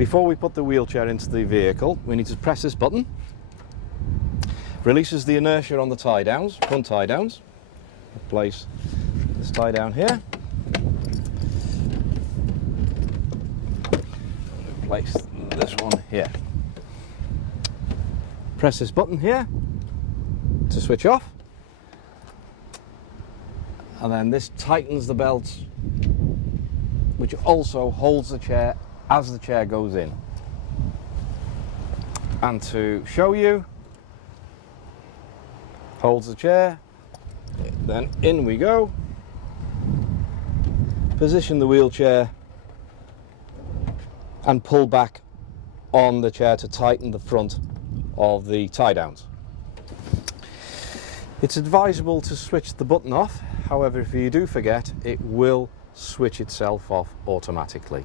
Before we put the wheelchair into the vehicle, we need to press this button. Releases the inertia on the tie downs, front tie downs. Place this tie down here. Place this one here. Press this button here to switch off. And then this tightens the belt, which also holds the chair as the chair goes in. And to show you, holds the chair, then in we go. Position the wheelchair and pull back on the chair to tighten the front of the tie downs. It's advisable to switch the button off, however if you do forget, it will switch itself off automatically.